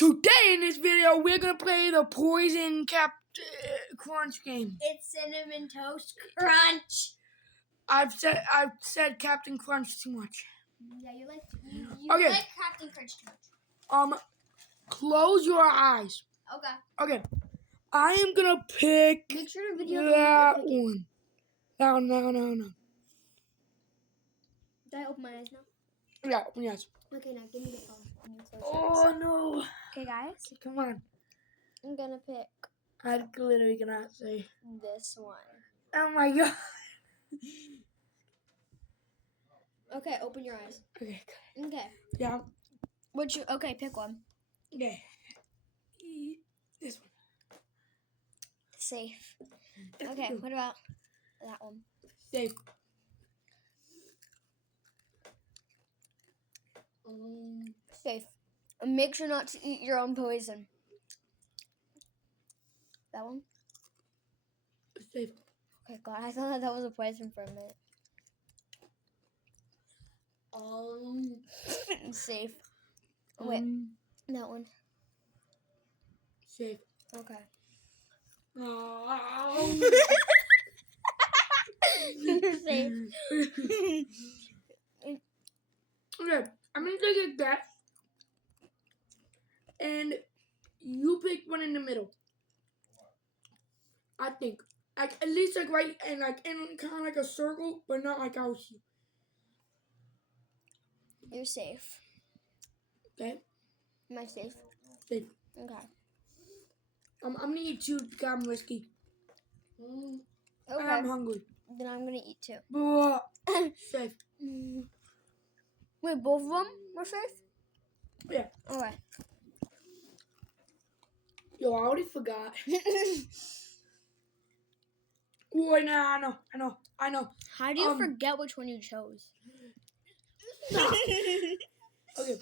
Today in this video, we're gonna play the Poison Crunch game. It's Cinnamon Toast Crunch. I've said Captain Crunch too much. Yeah, you like Okay. like Captain Crunch too much. Close your eyes. Okay. Okay. I am gonna pick Make sure to video that one. No. Did I open my eyes now? Yeah, open your eyes. Okay, now give me the phone. And you close your Oh eyes. no. Okay, guys. Come on. I'm gonna pick I literally cannot say. this one. Oh my god. Okay, open your eyes. Okay. Okay. Yeah. Okay, pick one. Okay. This one. Safe. Okay, what about that one? Safe. Safe. And make sure not to eat your own poison. That one? Safe. Okay, God, I thought that was a poison for a minute. Safe. Oh, wait, that one. Safe. Okay. Safe. Okay, I'm gonna take a guess, and you pick one in the middle. I think, like at least like right and like in kind of like a circle, but not like out here. You're safe. Okay. Am I safe? Safe. Okay. I'm gonna eat two because I'm risky. Okay. And I'm hungry. Then I'm gonna eat two. Safe. Wait, both of them were safe? Yeah. Alright. Yo, I already forgot. Oh, I know. How do you forget which one you chose? Stop. Okay.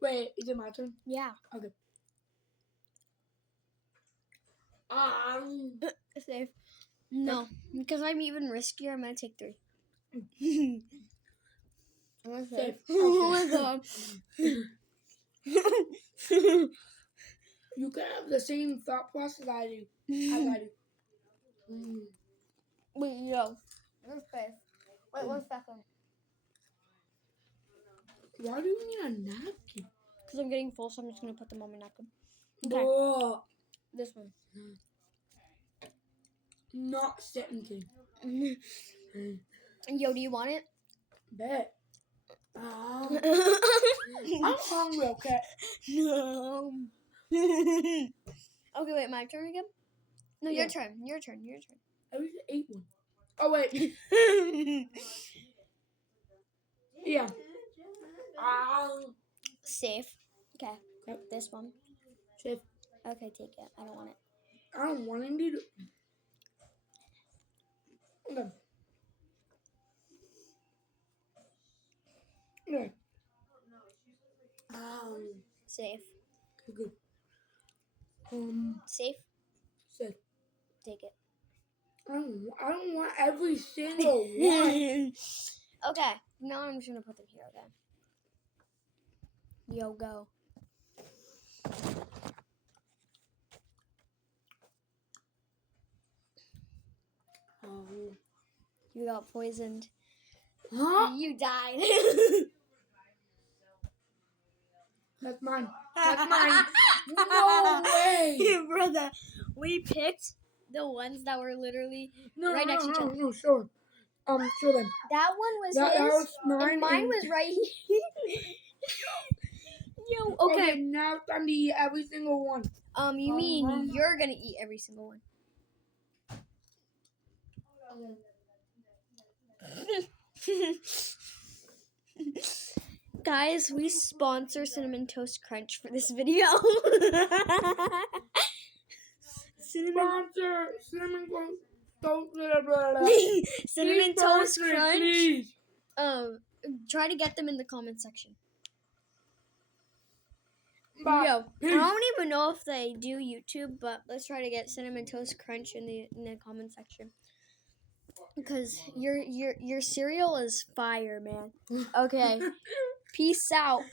Wait, is it my turn? Yeah. Okay. Safe. No, because I'm even riskier. I'm gonna take three. I'm Safe. Oh my god. You can have the same thought process I do. As I do. Wait, yo. You're safe. Wait 1 second. Why do you need a napkin? Because I'm getting full, so I'm just gonna put them on my napkin. Okay. Oh, This one. not sitting king. Yo, do you want it? Bet. I'm hungry, okay? No. Okay, wait, my turn again? No, Yeah. Your turn. I just ate one. Oh, wait. Yeah. Safe. Okay. Yep. This one. Safe. Okay, take it. I don't want it. I don't want it either. Okay. Okay. Safe. Okay, good. Safe. Safe. Take it. I don't want every single one. Okay. Now I'm just gonna put them here. Okay. Yo, go. You got poisoned. Huh? You died. That's mine. That's mine. No way. Brother, we picked the ones that were literally right next to each other. No, sure. Show them. That one was That his, was mine. and mine was right here. Yo, okay. Now it's time to eat every single one. You mean you're gonna eat every single one? Guys, we sponsor Cinnamon Toast Crunch for this video. Sponsor Cinnamon Toast. Cinnamon Toast Crunch. Please. Try to get them in the comment section. Bye. Yo, I don't even know if they do YouTube, but let's try to get Cinnamon Toast Crunch in the comment section. Because your cereal is fire, man. Okay. Peace out.